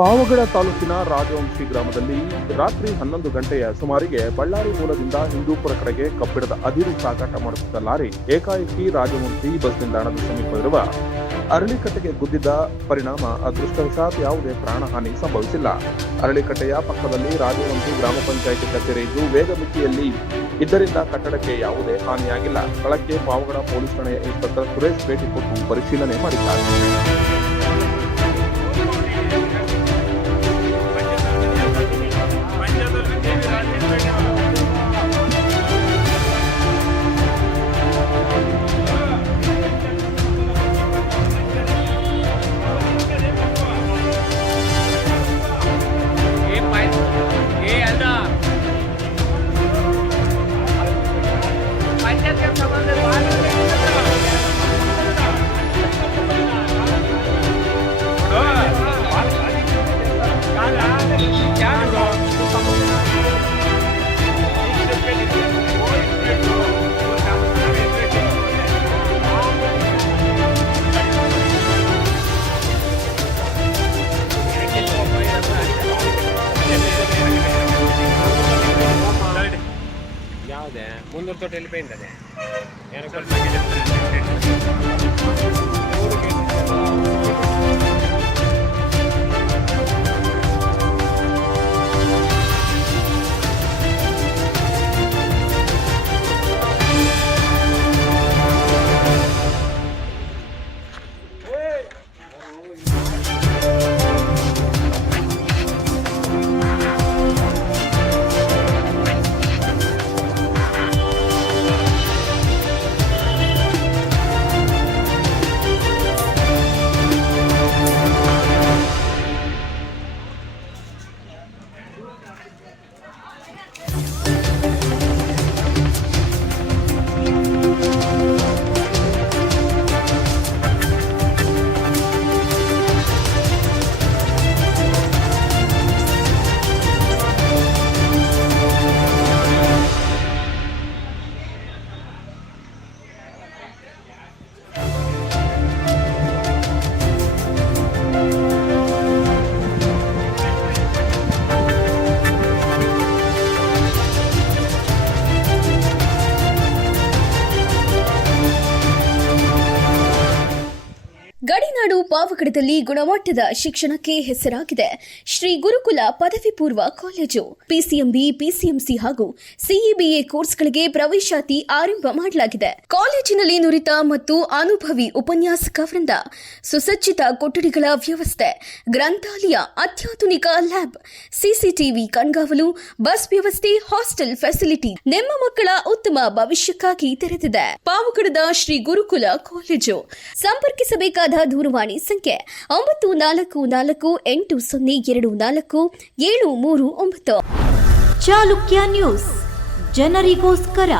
ಪಾವಗಡ ತಾಲೂಕಿನ ರಾಜವಂಶಿ ಗ್ರಾಮದಲ್ಲಿ ರಾತ್ರಿ 11 ಗಂಟೆಯ ಸುಮಾರಿಗೆ ಬಳ್ಳಾರಿ ಮೂಲದಿಂದ ಹಿಂದೂಪುರ ಕಡೆಗೆ ಕಬ್ಬಿಣದ ಅದಿರು ಸಾಗಾಟ ಮಾಡುತ್ತಿದ್ದ ಲಾರಿ ಏಕಾಏಕಿ ರಾಜವಂಶಿ ಬಸ್ ನಿಲ್ದಾಣದ ಸಮೀಪವಿರುವ ಅರಳಿಕಟ್ಟೆಗೆ ಗುದ್ದಿದ ಪರಿಣಾಮ ಅದೃಷ್ಟವಶಾತ್ ಯಾವುದೇ ಪ್ರಾಣಹಾನಿ ಸಂಭವಿಸಿಲ್ಲ. ಅರಳಿಕಟ್ಟೆಯ ಪಕ್ಕದಲ್ಲಿ ರಾಜವಂಶಿ ಗ್ರಾಮ ಪಂಚಾಯಿತಿ ಕಚೇರಿ ಇದ್ದು ವೇಗ ಮಿತಿಯಲ್ಲಿ ಇದರಿಂದ ಕಟ್ಟಡಕ್ಕೆ ಯಾವುದೇ ಹಾನಿಯಾಗಿಲ್ಲ. ಸ್ಥಳಕ್ಕೆ ಪಾವಗಡ ಪೊಲೀಸ್ ಠಾಣೆಯ ಇನ್ಸ್ಪೆಕ್ಟರ್ ಸುರೇಶ್ ಭೇಟಿ ಕೊಟ್ಟು ಪರಿಶೀಲನೆ ಮಾಡಿದ್ದಾರೆ. ಯಾವುದೇ ಮುಂದೂರು ತೋಟಲ್ಲಿ ಪೇಂಟ್ ಅದೇ ಗಡಿನಾಡು ಪಾವಗಡದಲ್ಲಿ ಗುಣಮಟ್ಟದ ಶಿಕ್ಷಣಕ್ಕೆ ಹೆಸರಾಗಿದೆ ಶ್ರೀ ಗುರುಕುಲ ಪದವಿ ಪೂರ್ವ ಕಾಲೇಜು. ಪಿಸಿಎಂಬಿ, ಪಿಸಿಎಂಸಿ ಹಾಗೂ ಸಿಇಬಿಎ ಕೋರ್ಸ್ಗಳಿಗೆ ಪ್ರವೇಶಾತಿ ಆರಂಭ ಮಾಡಲಾಗಿದೆ. ಕಾಲೇಜಿನಲ್ಲಿ ನುರಿತ ಮತ್ತು ಅನುಭವಿ ಉಪನ್ಯಾಸಕ ವೃಂದ, ಸುಸಜ್ಜಿತ ಕೊಠಡಿಗಳ ವ್ಯವಸ್ಥೆ, ಗ್ರಂಥಾಲಯ, ಅತ್ಯಾಧುನಿಕ ಲ್ಯಾಬ್, ಸಿಸಿಟಿವಿ ಕಣ್ಗಾವಲು, ಬಸ್ ವ್ಯವಸ್ಥೆ, ಹಾಸ್ಟೆಲ್ ಫೆಸಿಲಿಟಿ ನಿಮ್ಮ ಮಕ್ಕಳ ಉತ್ತಮ ಭವಿಷ್ಯಕ್ಕಾಗಿ ತೆರೆದಿದೆ. ಪಾವಗಡದ ಶ್ರೀ ಗುರುಕುಲ ಕಾಲೇಜು. ಸಂಪರ್ಕಿಸಬೇಕಾದ ದೂರವಾಣಿ ಸಂಖ್ಯೆ 9448024739. ಚಾಲುಕ್ಯ ನ್ಯೂಸ್, ಜನರಿಗೋಸ್ಕರ.